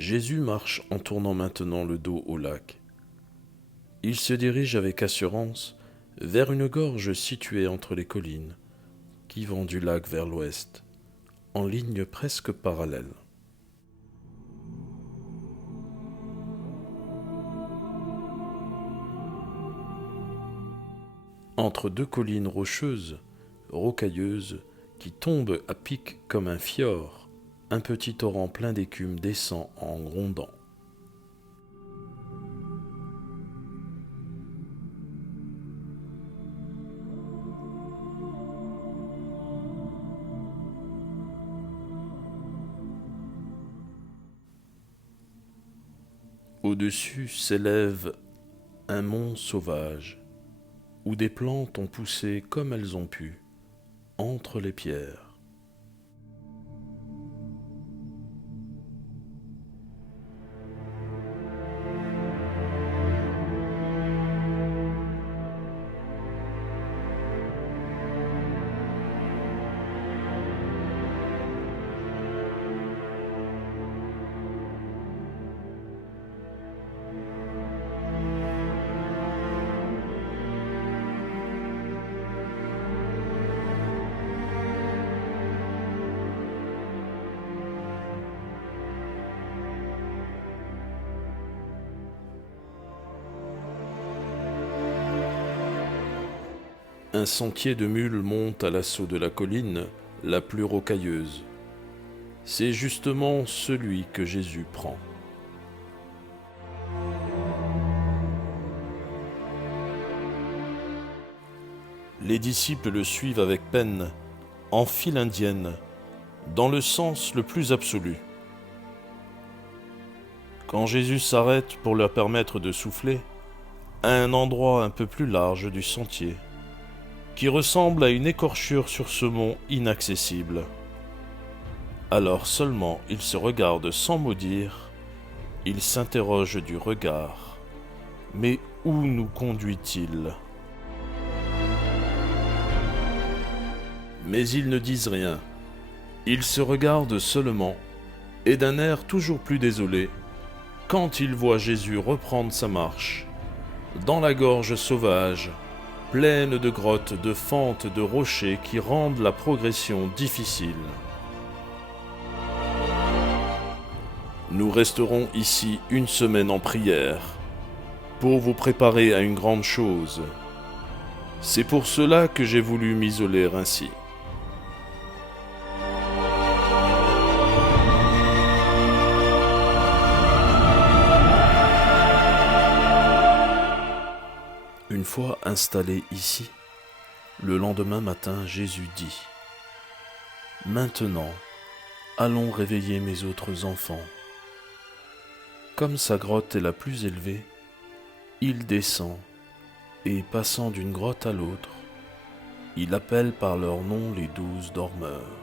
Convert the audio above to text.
Jésus marche en tournant maintenant le dos au lac. Il se dirige avec assurance vers une gorge située entre les collines, qui vont du lac vers l'ouest, en ligne presque parallèle. Entre deux collines rocheuses, rocailleuses, qui tombent à pic comme un fjord, un petit torrent plein d'écume descend en grondant. Au-dessus s'élève un mont sauvage, où des plantes ont poussé comme elles ont pu, entre les pierres. Un sentier de mules monte à l'assaut de la colline la plus rocailleuse. C'est justement celui que Jésus prend. Les disciples le suivent avec peine, en file indienne, dans le sens le plus absolu. Quand Jésus s'arrête pour leur permettre de souffler, à un endroit un peu plus large du sentier, qui ressemble à une écorchure sur ce mont inaccessible. Alors seulement ils se regardent sans mot dire, ils s'interrogent du regard. Mais où nous conduit-il ? Mais ils ne disent rien. Ils se regardent seulement, et d'un air toujours plus désolé, quand ils voient Jésus reprendre sa marche, dans la gorge sauvage, pleine de grottes, de fentes, de rochers qui rendent la progression difficile. Nous resterons ici une semaine en prière, pour vous préparer à une grande chose. C'est pour cela que j'ai voulu m'isoler ainsi. Une fois installé ici, le lendemain matin, Jésus dit : « Maintenant, allons réveiller mes autres enfants. » Comme sa grotte est la plus élevée, il descend, et passant d'une grotte à l'autre, il appelle par leur nom les 12 dormeurs.